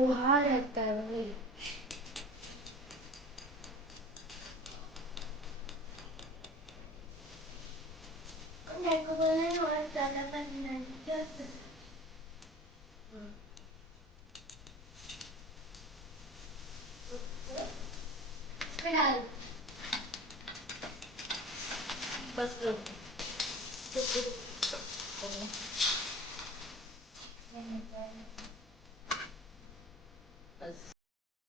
पोहा लगता है भाई। मेरे को बोलने और ज़्यादा पसंद है। इसमें डाल बस बस